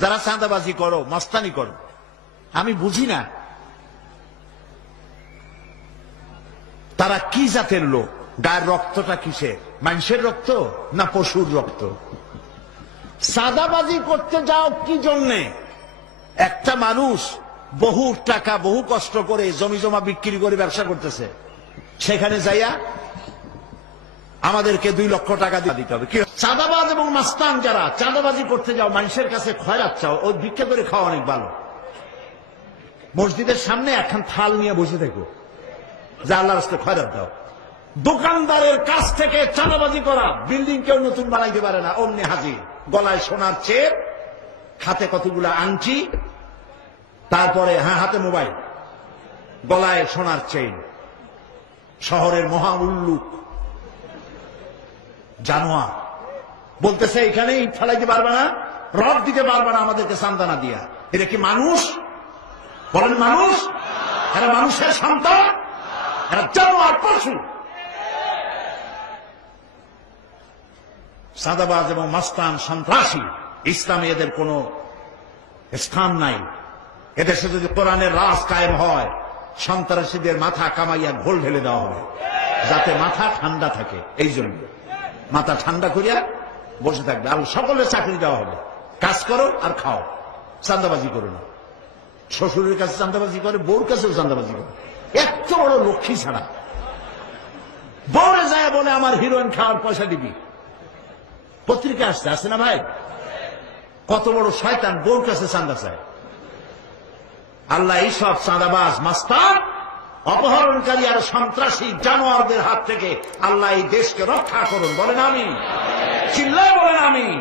যারা চাঁদাবাজি করো, মস্তানি করো, আমি বুঝি না তারা কি জাতের লোক, গায়ের রক্তটা কিসের, মানুষের রক্ত না পশুর রক্ত? চাঁদাবাজি করতে যাও কি জন্যে? একটা মানুষ বহু টাকা বহু কষ্ট করে জমি জমা বিক্রি করে ব্যবসা করতেছে, সেখানে যাইয়া আমাদেরকে 2 লক্ষ টাকা দিতে হবে। চাঁদাবাজ এবং মাস্তান যারা চাঁদাবাজি করতে যাও, মানুষের কাছে খয়রাত চাও, ওই ভিক্ষা করে খাওয়া অনেক ভালো। মসজিদের সামনে একখান থাল নিয়ে বসে থাকো, যা আল্লাহর রাস্তায় খয়রাত দাও। দোকানদারের কাছ থেকে চাঁদাবাজি করা, বিল্ডিং কেউ নতুন বানাইতে পারে না, অমনি হাজির, গলায় সোনার চেন, হাতে কতগুলা আংটি, তারপরে হাতে মোবাইল, গলায় সোনার চেইন, শহরের মহা উল্লুক জানোয়ার বলতেছে এখানে ইট ফেলাইতে পারবে না, রড দিতে পারবে না আমাদেরকে সান্ত্বনা দিয়া। এটা কি মানুষ? বলেন মানুষ? এরা মানুষের সন্তান? এরা জানোয়ার, পশু। চাঁদাবাজ এবং মাস্তান, সন্ত্রাসী, ইসলামে এদের কোনো স্থান নাই। এদেশে যদি কোরআনের রাজ কায়েম হয়, সন্ত্রাসীদের মাথা কামাইয়া ঘোল ঢেলে দেওয়া হবে, যাতে মাথা ঠান্ডা থাকে। এই জন্য মাথা ঠান্ডা করিয়া বসে থাকবে, আর সকলের চাকরি দেওয়া হবে, কাজ করো আর খাও, চাঁদাবাজি করো না। শ্বশুরের কাছে চাঁদাবাজি করে, বউর কাছেও চাঁদাবাজি করে। এত বড় লক্ষ্মী ছাড়া বউরে যায় বলে আমার হিরোইন খাওয়ার পয়সা দিবি। পত্রিকা আসছে না ভাই? কত বড় শয়তান, বউর কাছে চাঁদা চায়। আল্লাহ এইসব চাঁদাবাজ, মাস্তান, অপহরণকারী আর সন্ত্রাসী জানোয়ারদের হাত থেকে আল্লাহ এই দেশকে রক্ষা করুন। বলেন আমিন। চিল্লায় বলেন আমিন।